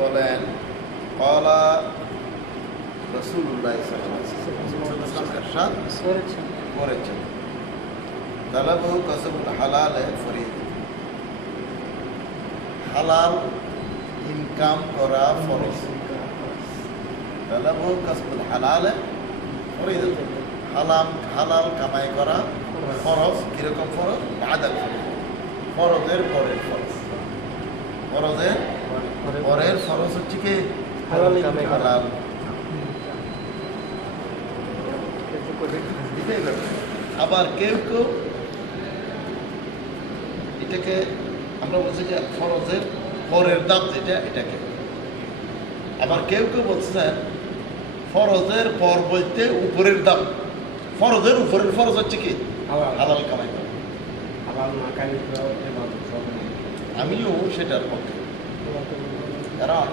বলেন ক্বালা রাসূলুল্লাহ সাল্লাল্লাহু আলাইহি ওয়াসাল্লাম করেছেন তালাবু কাসবুল হালাল ফরিদ, হালাল ইনকাম করা ফরজ। তালাবু কাসবুল হালাল ফরিদ, হালাল কামাই করা ফরজ। কিরকম ফরজ? বাদাল ফরজ, ফরজের পরের ফরজ। ফরজের পরের ফরজ হচ্ছে কি? হালাল। আবার কেউ কেউ এটাকে আমরা বলছি যে ফরজের পরের দাম যেটা, এটাকে আবার কেউ কেউ বলছেন ফরজের পর বলতে উপরের দাম। ফরজের উপরের ফরজ হচ্ছে কি? হালাল কামাই করা। আমিও সেটার পক্ষে, কারণ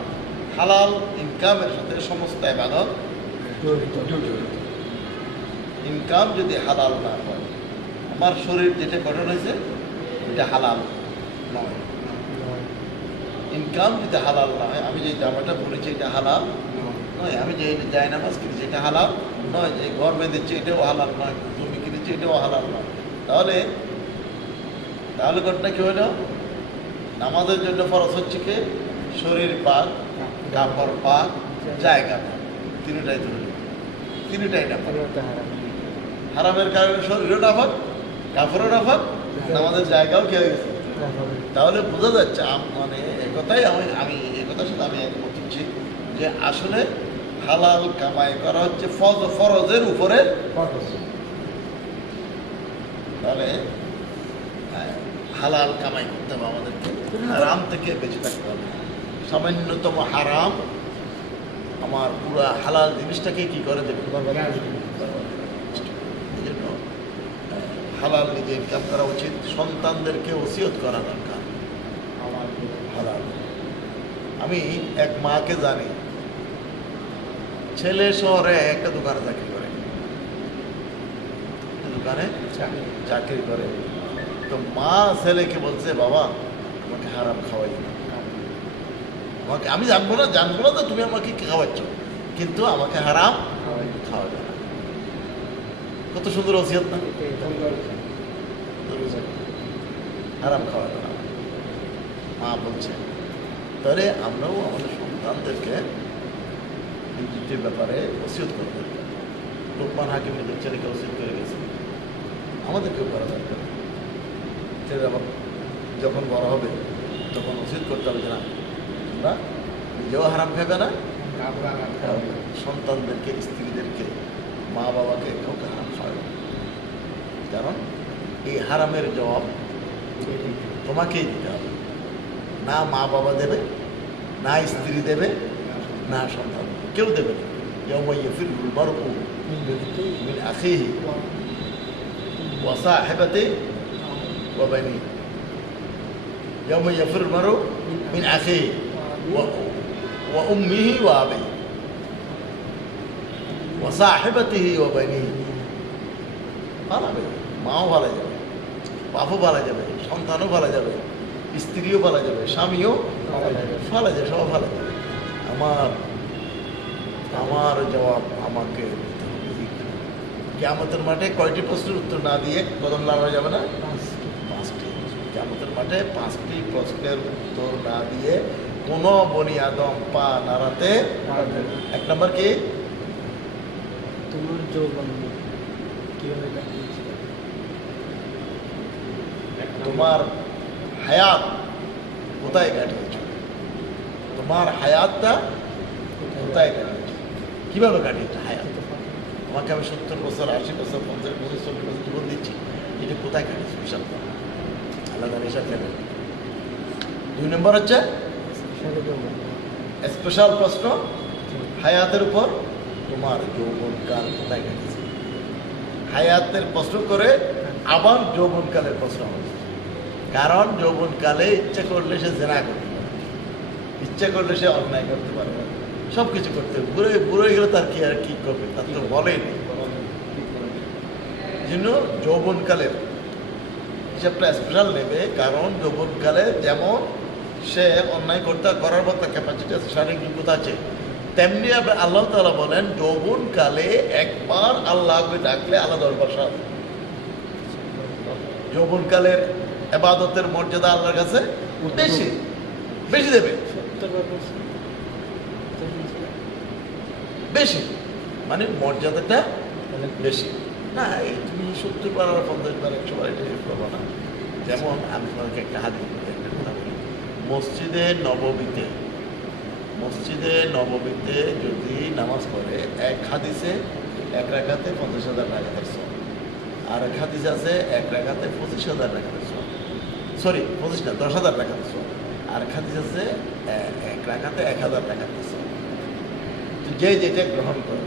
হালাল ইনকামের সাথে সমস্ত ইবাদত জড়িত। ইনকাম যদি হালাল না হয়, আমার শরীর যেটা গঠন হয়েছে এটা হালাল নয়। ইনকাম যদি হালাল না হয়, আমি যে জামাটা পরেছি এটা হালাল নয়, আমি যে যাই নামাজ কিনেছি এটা হালাল নয়, যে ঘর বেঁধেছি এটাও হালাল নয়, জমি কিনেছি এটাও হালাল নয়। তাহলে ঘটনা কি হলো? নামাজের জন্য ফরজ হচ্ছে কি? শরীর পাক, কাপড় পাক, জায়গা পাক, তিনটাই না পাক। হারামের কারণে শরীরও না পাক, কাপড়ও না পাক, নামাজের জায়গাও কি হয়ে গেছে? তাহলে বোঝা যাচ্ছে, মানে একথাই আমি একথার সাথে আমি একমত হচ্ছি যে আসলে হালাল কামাই করা হচ্ছে ফরজের উপরে। তাহলে হালাল কামাই করতে হবে আমাদেরকে, হারাম থেকে বেঁচে থাকতে হবে। সামান্যতম হারাম আমার পুরা হালাল জিনিসটাকে কি করে দেবে? হালাল নিজে ইনকাম করা উচিত। সন্তানদেরকে ওসিয়ত করা দরকার হালাল। আমি এক মাকে জানি, ছেলে শহরে একটা দোকানে চাকরি করে, চাকরি করে। তো মা ছেলেকে বলছে, বাবা আমাকে হারাম খাওয়াই, আমাকে, আমি জানবো না তো তুমি আমাকে কি খাওয়াচ্ছ, কিন্তু আমাকে হারাম খাওয়াবে না। কত সুন্দর ওসিয়ত না? হারাম খাওয়াবে না মা বলছে। তাহলে আমরাও আমাদের সন্তানদেরকে এই ব্যাপারে ওসিয়ত করতে হবে। লোকমান হাকিম নিজের ছেলেকে ওসিয়ত করে গেছে, আমাদেরকেও করা দরকার। ছেলে আবার যখন বড় হবে তখন ওসিয়ত করতে হবে যে না, তোমরা নিজেও হারাম খাবে না, সন্তানদেরকে, স্ত্রীদেরকে, মা বাবাকে কাউকে হারাম খাওয়াবে। কারণ এই হারামের জবাব তোমাকেই দিতে হবে। না মা বাবা দেবে, না স্ত্রী দেবে, না সন্তান, কেউ দেবে না। يوم يفر المرء من أخيه وصاحبته وبنيه يوم يفر المرء من أخيه وأمه وأبيه وصاحبته وبنيه। পালাবে, মাও ভালো যাবে, বাপও ভালো যাবে, সন্তানও ভালো যাবে, স্ত্রীও ভালো যাবে, স্বামীও ভালো যাবে, সব ভালো যাবে। আমার জবাব আমাকে দিতে হবে। কিয়ামতের মাঠে কয়টি প্রশ্নের উত্তর না দিয়ে কদম লাগানো যাবে না? 5টি। কিয়ামতের মাঠে 5টি প্রশ্নের উত্তর না দিয়ে কোনো বনি আদম পা নাড়াতে। 1 নম্বর কি? তোমার যৌবন কিভাবে কাটিয়েছে? তোমার হায়াত কোথায় কাটিয়েছ? তোমার হায়াতটা কোথায় কাটিয়েছ? কিভাবে কাটিয়েছে হায়াত? তোমাকে আমি 70 বছর, 80 বছর, 50 বছর, 40 বছর জীবন দিচ্ছি, এটা কোথায় কাটিয়েছে? হিসাব করো, আলাদা হিসাব দেবে। 2 নম্বর হচ্ছে স্পেশাল প্রশ্ন, হায়াতের উপর তোমার যৌবনকাল কোথায় কাটিয়েছে? হায়াতের প্রশ্ন করে আবার যৌবনকালের প্রশ্ন হবে। কারণ যৌবনকালে ইচ্ছা করলে সে জেনা করতে পারে, ইচ্ছা করলে সে অন্যায় করতে পারে, সব কিছু করতে হবে। বুড়ো হয়ে গেলে তার কি আর কি করবে, তার তো বলেই নেই। জন্য যৌবনকালের হিসাবটা স্পেশাল নেবে। কারণ যৌবনকালে যেমন সে অন্যায় করার মতো ক্যাপাসিটি আছে, শারীরিক যোগ্যতা আছে, তেমনি আল্লাহ তাআলা বলেন যৌবনকালে একবার আল্লাহকে ডাকলে আল্লাহ দরবার সাথে যৌবনকালের ইবাদতের মর্যাদা আল্লাহর কাছে বেশি বেশি দেবে, 70%। বেশি মানে মর্যাদাটা বেশি না। এই তুমি 70 বার আর 50 বার 100 বার এটা করবো না। যেমন আমি তোমাকে একটা হাদিস বলি, একটা কথা বলি। মসজিদে নববীতে যদি নামাজ পড়ে এক হাদিসে এক রাকাতে 50,000 রাকাতের সওয়াব, আর এক হাদিস আছে এক রাকাতে 25,000 রাকাতের সওয়াব, সরি 25 না 10,000 রাকাতের সওয়াব, আর এক হাদিস আছে এক রাকাতে 1,000 রাকাতের সওয়াব। তো যে যেটা গ্রহণ করে,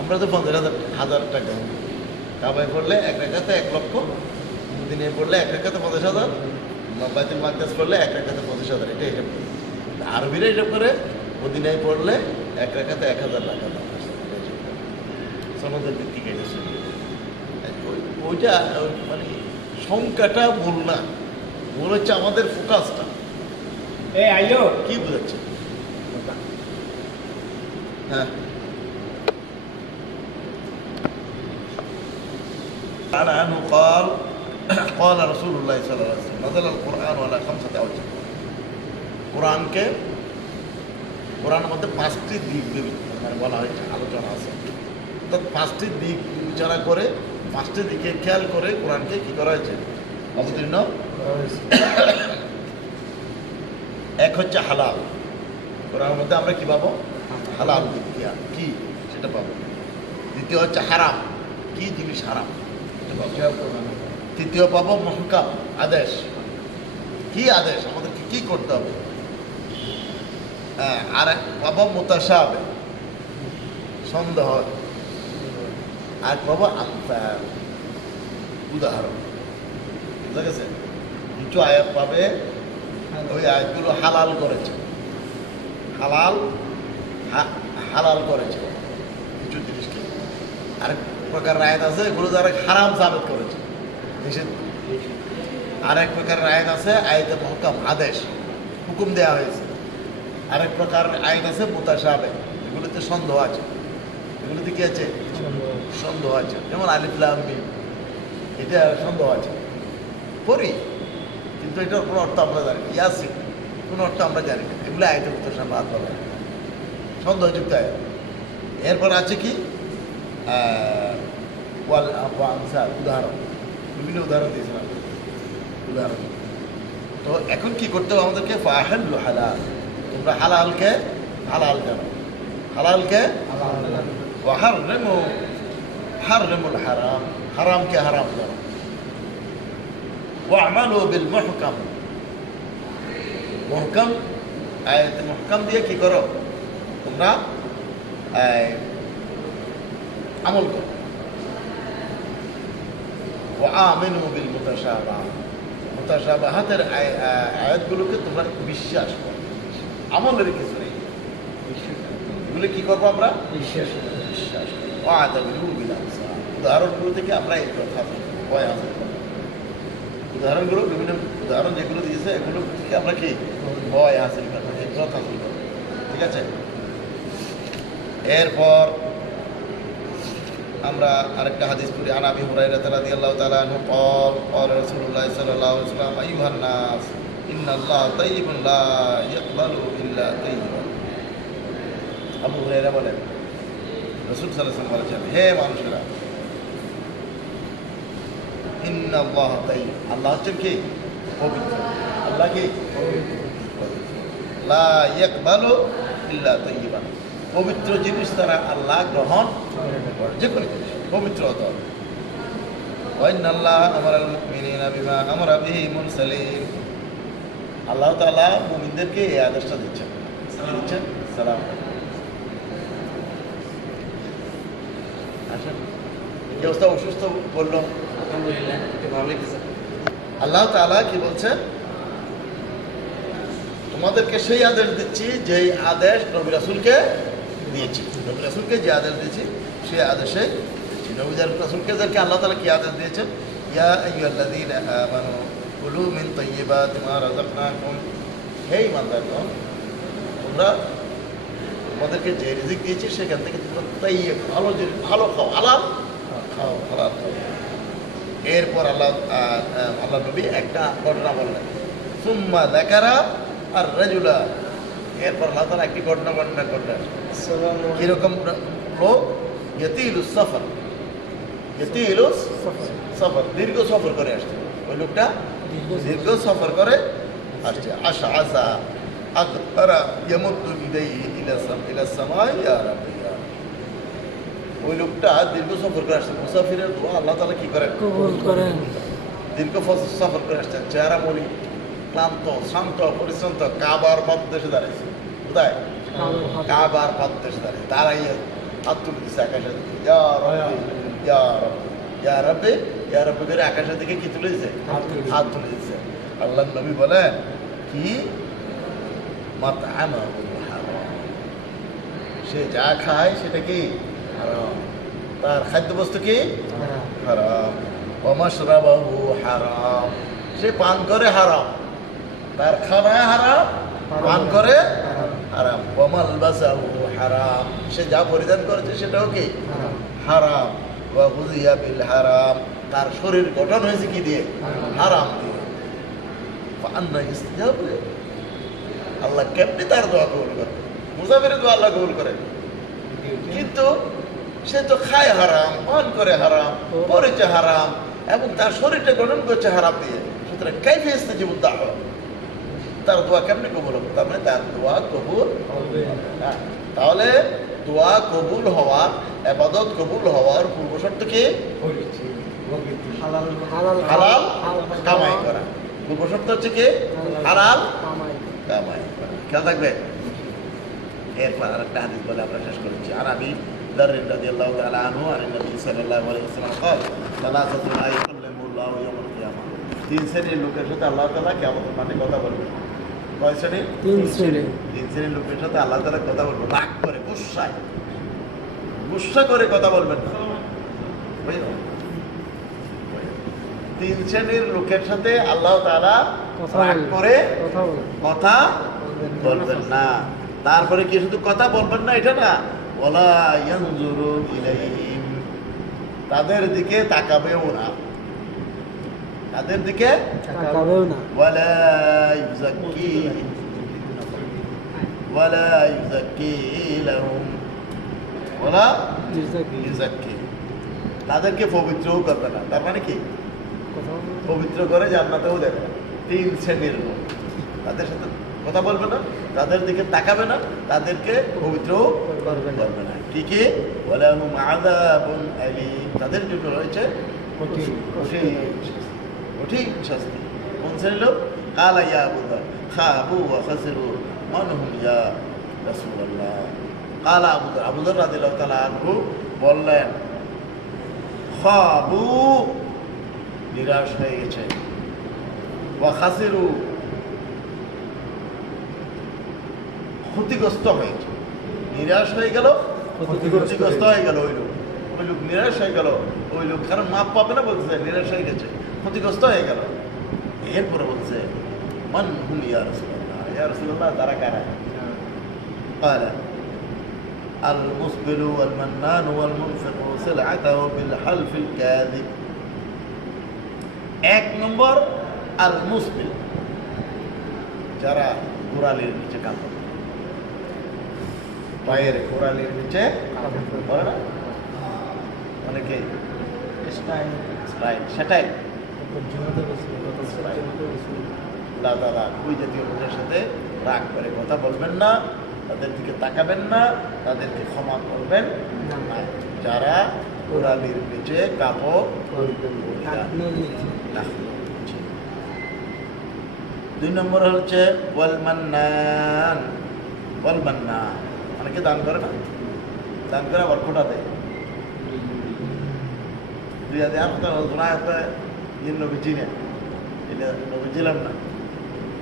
আমরা তো 50,000 টাকা গ্রহণ করি। কাবায় পড়লে এক রাকাতে 1 লক্ষ, মদিনায় পড়লে এক রাকাতে 50,000, বাইতুল মাকদাস পড়লে এক রাকাতে 25,000, এটা হিসাব করে। আরবিরা হিসাব করে মদিনায় পড়লে এক রাকাতে 1,000 টাকা দাম আছে, সনদের দিক থেকে এটা শুনি। ওইটা মানে সংখ্যাটা মূল না, মূল হচ্ছে আমাদের ফোকাসটা আইলো কি বোঝাচ্ছে। হ্যাঁ, عن عنه قال رسول الله صلى الله عليه وسلم نزل القرآن على 5 أوجه। কোরআনের মধ্যে 5টি দিক মানে বলা হয়েছে, আলোচনা আছে। অর্থাৎ 5টি দিক বিবেচনা করে 5টি দিকে খেয়াল করে কোরআনকে কি করা হয়েছে, অবতীর্ণ। এক হচ্ছে হালাল, কোরআনের মধ্যে আমরা কি পাবো, হালাল দিক কি সেটা পাবো। দ্বিতীয় হচ্ছে হারাম, কি জিনিস হারাম এটা পাবো। তৃতীয় পাবো মুহকাম, আদেশ, কি আদেশ আমাদেরকে কি করতে হবে। আর পাবো মুতাশাবিহ, সন্দেহ। আর পাবো আমসাল, উদাহরণ। বুঝা গেছে? কিছু আয়াত পাবে ওই আয়াতগুলো হালাল করেছে, হালাল করেছে কিছু জিনিসকে। আরেক প্রকার আয়াত আছে এগুলো যারা হারাম সাবেত করেছে, নিষেধ। আরেক প্রকার আয়াত আছে আয়াতে মুহকাম, আদেশ, হুকুম দেওয়া হয়েছে। আরেক প্রকার আয়াত আছে মুতাশাবিহ, এগুলোতে সন্দেহ আছে। এগুলোতে কি আছে, সন্দেহ আছে। যেমন আলিফ লাম মিম, এটা সন্দেহ আছে, পড়ি কিন্তু এটার কোনো অর্থ আমরা জানি না। ইয়াসিন, কোনো অর্থ আমরা জানি না। এগুলো আয়াতের মুতাশাবিহ হাত পাবে, সন্দেহযুক্ত আয়াত। এরপর আছে কি উদাহরণ, বিভিন্ন উদাহরণ দিয়েছিলাম, উদাহরণ। তো এখন কি করতে হবে আমাদেরকে, ফাহাল্লু হালাল, তোমরা হালালকে হালাল জানো, হালালকে হাররিমুল হারাম, হারামকে হারাম জানো। ওয়া'মালু বিল মুহকাম, মুহকাম আয়াত মুহকাম দিয়ে কি করো তোমরা আমল করো। ওয়া'আমিনু বিল মুতাশাবিহ, মুতাশাবিহাতের আয়াতগুলোকে তোমরা বিশ্বাস করো, আমলের কিছু নেই। এগুলো কি করবো আমরা, বিশ্বাস করবো। ওয়া'তাবিরু বিল আমসাল, উদাহরণগুলো থেকে আমরা এই কথা ভয় হাসিল করবো। উদাহরণগুলো বিভিন্ন উদাহরণ যেগুলো দিয়েছে এগুলো থেকে আমরা কি ভয় হাসিল করবো, এই কথা হাসিল করবো। ঠিক আছে? এরপর আমরা আরেকটা হাদিস পড়ি। আন আবি হুরায়রা রাদিয়াল্লাহু তাআলা আনহু قال قال رسول الله صلى الله عليه وسلم ايها الناس ان الله طيب لا يقبل الا طيبا। আবু হুরায়রা বলেন রাসূল সাল্লাল্লাহু আলাইহি ওয়াসাল্লাম বলেছেন, হে মানুষেরা, ইন্না আল্লাহ তাইয়্যিব, আল্লাহ হচ্ছেন কি পবিত্র, আল্লাহ কি লা ইয়াকবালু ইল্লা তাইয়্যিবান, পবিত্র জিনিস তারা আল্লাহ গ্রহণ করে, যে কোনো জিনিস পবিত্র হতে হবে। ওয়াইন্নাল্লাহ আমারাল মুমিনিনা বিমা আমারা বিহি মুরসালিন, আল্লাহ তাআলা মুমিনদেরকে এই আদেশটা দিচ্ছেন, দিচ্ছেন সালাম। আসেন, কি অবস্থা, অসুস্থ বললো, আলহামদুলিল্লাহ একটু ভালো লাগতেছে। আল্লাহ তাআলা কি বলছেন, তোমাদেরকে সেই আদেশ দিচ্ছি যেই আদেশ নবী রাসূলকে দিয়েছি। নবী রাসূলকে যে আদেশ দিয়েছি সেই আদেশে দিচ্ছি। নবী রাসূলকে আল্লাহ তাআলা কি আদেশ দিয়েছেন, ইয়া আইয়ুহাল্লাযীনা আমানু কুলু মিন তাইয়্যিবাতি মা রাযাকনাকুম, হে ইমানদারগণ, তোমরা তোমাদেরকে যে রিজিক দিয়েছি সেখান থেকে তোমরা তাইয়্যিব ভালো জিনিস ভালো খাও, হালাল খাও, হালাল খাও। এরপর আল্লাহ নবী একটা ঘটনা বললেন, সুম্মা যাকারা আর রাজুলা, এরপর আল্লাহ তাআলা একটি ঘটনা বর্ণনা করলেন। কিরকম লোক? ইয়াতিলুস সফর, ইয়াতিলুস সফর, দীর্ঘ সফর করে আসছে। ওই লোকটা দীর্ঘ সফর করে আসছে। আশা আসা আকরা ইয়ামুদ্দু ইদাইহি ইলা সামাই ইয়া রাব্বি ইয়া। ওই লোকটা দীর্ঘ সফর করে আসছে। মুসাফিরের দোয়া আল্লাহ তাআলা কি করেন? কবুল করেন। দীর্ঘ সফর করে আসছেন, চেহারা মলি, ক্লান্ত, শান্ত, পরিশ্রান্ত, কাবার পাদদেশে দাঁড়িয়েছে। কোথায়? কাবার পাদদেশে দাঁড়িয়ে দাঁড়াইয়ে হাত তুলে দিচ্ছে আকাশের দিকে, ইয়া রাব্বি ইয়া রাব্বি ইয়া রাব্বি ইয়া রাব্বি করে আকাশের দিকে কি তুলে দিচ্ছে? হাত তুলে দিচ্ছে। আল্লাহ নবী বলেন কি? মাতআমাহু হারাম, সে যা খায় সেটা কি? হারাম। তার খাদ্যবস্তু কি? হারাম। ওয়া মাশরাবাহু হারাম, সে পান করে হারাম। তার খানায় হারাম, পান করে হারাম। ওয়া মালবাসাহু হারাম, সে যা পরিধান করেছে সেটাও কি? হারাম। ওয়া গুযিয়া বিল হারাম, তার শরীর গঠন হয়েছে কি দিয়ে? হারাম দিয়ে। ফাআন্না ইস্তিজাবু, আল্লাহ কেমনি তার দোয়া কবুল করে? মুসাফিরের দোয়া আল্লাহ কবুল করে, কিন্তু সে তো খায় হারাম, পান করে হারাম, পরেছে হারাম, এবং তার শরীরটা গঠন করছে হারাম দিয়ে। সুতরাং কাইফে ইস্তিজাবু দাওয়া, তার দোয়া কেমনি কবুল হবে? তার মানে তার দোয়া কবুল হবে না। তাহলে দোয়া কবুল হওয়া, ইবাদত কবুল হওয়ার পূর্ব শর্ত কি? হালাল কামাই করা। পূর্ব শর্ত হচ্ছে কি? হালাল কামাই করা। খেয়াল থাকবে। এরপর আরেকটা হাদিস বলে আমরা শেষ করেছি। আর আবি যার রাদিয়াল্লাহু তাআলা আনহু আন নবী সাল্লাল্লাহু আলাইহি ওয়াসাল্লাম قال ثلاثه لا يكلم الله يوم القيامه, তিন শ্রেণীর লোকের সাথে আল্লাহ তাআলা কিয়ামতের মাঠে কথা বলবেন। কয় শ্রেণী? তিন শ্রেণীর লোকের সাথে আল্লাহ তাআলা কথা বলবেন, রাগ করে, গুসা করে কথা বলবেন না। তিন শ্রেণীর লোকের সাথে আল্লাহ তাআলা রাগ করে কথা বলবেন না। তারপরে কি শুধু কথা বলবেন না এটা না, ওয়ালা ইয়ানজুরু ইলাইহিম, তাদের দিকে তাকাবেও না, তাদের দিকে তাকাবেও না। ওয়ালা ইউযাক্কিহিম ওয়ালা ইউযাক্কি লাহুম ওয়ালা ইউযাক্কি, তাদেরকে পবিত্রও করবে না। তার মানে কি? পবিত্র করে জান্নাতেও দেবে না। তিন শ্রেণীর লোক, তাদের সাথে কথা বলবে না, তাদের দিকে তাকাবে না, তাদেরকে পবিত্রও করবে না। কি কি? ওয়ালাহুম আযাবুন আলীম, তাদের জন্য রয়েছে কঠিন শাস্তি। কোন শ্রেণীর লোক? কালা ইয়া আবু যার খাবু ওয়া খাসিরু মান হুম ইয়া রাসূলুল্লাহ। কালা আবু যার রাদিয়াল্লাহু তাআলা আনহু বললেন, খাবু, নিরাশ হয়ে গেছে, ওয়া খাসিরু, ক্ষতিগ্রস্ত হয়েছে। নিরাশ হয়ে গেল, ক্ষতিগ্রস্ত হয়ে গেল। ওই লোক নিরাশ হয়ে গেল। ওই লোক কারণ মাপ পাবে না বলতেছে, নিরাশ হয়ে গেছে, ক্ষতিগ্রস্ত হয়ে গেল। এরপরে বলছে, মান হুম ইয়া রাসূলুল্লাহ, ইয়া রাসূলুল্লাহ, তারা কারা? قال المسبل والمنان والمنفق سلعته بالحلف الكاذب। এক নম্বর আল মুসবিল, যারা গোড়ালির নিচে কাপড়, পায়ের গোড়ালির নিচে বলে না অনেকে সেটাই আল্লাহ তাআলা ওই জাতীয় লোকের সাথে রাগ করে কথা বলবেন না, তাদের দিকে তাকাবেন না, তাদেরকে ক্ষমা করবেন না, যারা গোড়ালির নিচে কাপড়। দুই নম্বর হচ্ছে ওয়াল মান্নান, অনেকে দান করে না, দান করে আবার খোটা দেয়। দুই হাজার আটটা নবী চিনে, এটা নবী ছিলাম না,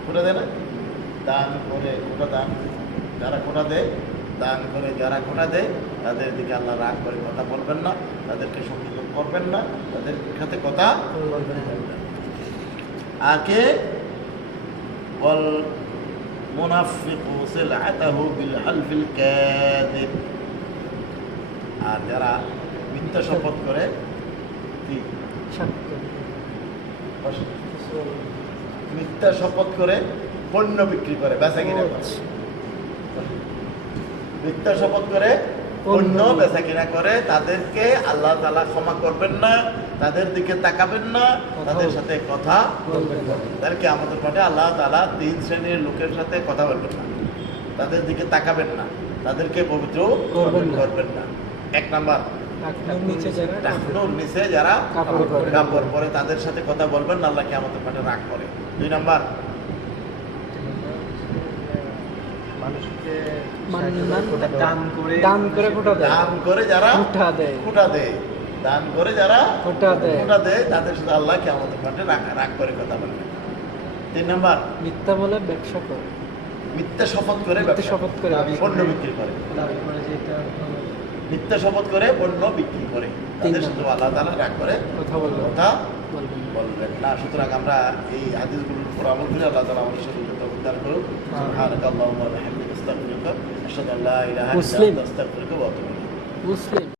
খোটা দেয় না, দান করে খোটা দান, যারা খোটা দেয়, দান করে যারা খোটা দেয়, তাদের দিকে আল্লাহ রাগ করে কথা বলবেন না, তাদেরকে সংযোগ করবেন না, তাদের সাথে কথা বলবেন না। আকে ওয়াল মুনাফিকু সিলআতাহু বিল হালফিল কাযিব। আর যারা মিথ্যা শপথ করে কি মিথ্যা শপথ করে পণ্য বিক্রি করে, বেচা কিনা করে। মিথ্যা শপথ করে পণ্য বেচা কিনা করে, তাদেরকে আল্লাহ তাআলা ক্ষমা করবেন না, তাদের দিকে তাকাবেন না, তাদের সাথে কথা বলবেন না। তাদেরকে আমাদের মাঠে আল্লাহ তাআলা 3 শ্রেণীর লোকের সাথে কথা বলবেন না, তাদের দিকে তাকাবেন না, তাদেরকে পবিত্র করবেন না। 1 নাম্বার, টাকনুর নিচে যারা কাপড় পরে তাদের সাথে কথা বলবেন না, আল্লাহ কিয়ামতের মাঠে রাগ করে। 2 নাম্বার, মানুষকে দান করে খোটা দেয়, দান করে যারা খোটা দেয়, খোটা দেয়, দান করে যারা খোটা দেয়, খোটা দেয়, তাদের সাথে আল্লাহ কিয়ামতের মাঠে রাগ করে কথা বলবেন। 3 নাম্বার, মিথ্যা বলে ব্যবসা করে, মিথ্যা শপথ করে মিথ্যা শপথ করে পণ্য বিক্রি করে, দাবি করে যে এটা মিথ্যা শপথ করে পণ্য বিক্রি করে, তাদের সাথে আল্লাহ তাআলা রাগ করে কথা বলবে কথা বলবেন না। বলবেন না। সুতরাং আমরা এই হাদিসগুলোর উপর আমল করি, আল্লাহ তাআলা আমাদের সাথে তৌফিক দান করুন। সুবহানাকাল্লাহুম্মা ওয়া বিহামদিকা আশহাদু আল্লা ইলাহা ইল্লা আনতা আস্তাগফিরুকা ওয়া আতুবু ইলাইক। মুসলিম